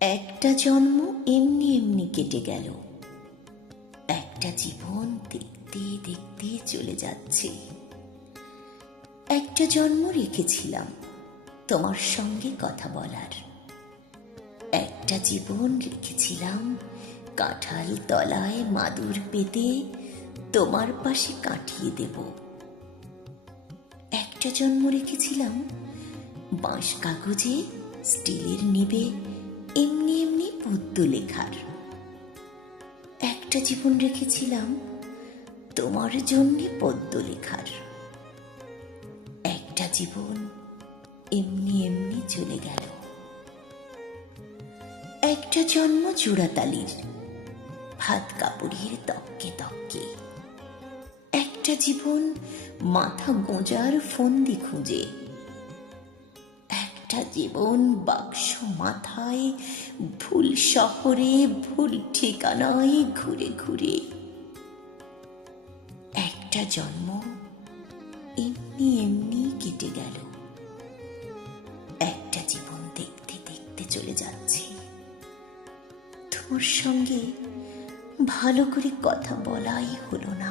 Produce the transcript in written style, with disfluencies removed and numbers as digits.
একটা জন্ম এমনি এমনি কেটে গেল, একটা জীবন দেখতে দেখতে চলে যাচ্ছে। একটা জন্ম রেখেছিলাম তোমার সঙ্গে কথা বলার, একটা জীবন রেখেছিলাম কাঁঠাল তলায় মাদুর পেতে তোমার পাশে কাটিয়ে দেব। একটা জন্ম রেখেছিলাম বাঁশ কাগজে স্টিলের নিবে এমনি এমনি পদ্য লেখার, একটা জীবন রেখেছিলাম তোমার জন্যে পদ্য লেখার। একটা জীবন এমনি এমনি চলে গেল। একটা জন্ম জোড়াতালির ভাত কাপড়ের তককে তককে, একটা জীবন মাথা গোঁজার ফন্দি খুঁজে, একটা জীবন বাক্স মাথায় ভুল শহরে ভুল ঠিকানায় ঘুরে ঘুরে। একটা জন্ম এমনি এমনি কেটে গেল, একটা জীবন দেখতে দেখতে চলে যাচ্ছে। তোমার সঙ্গে ভালো করে কথা বলাই হলো না।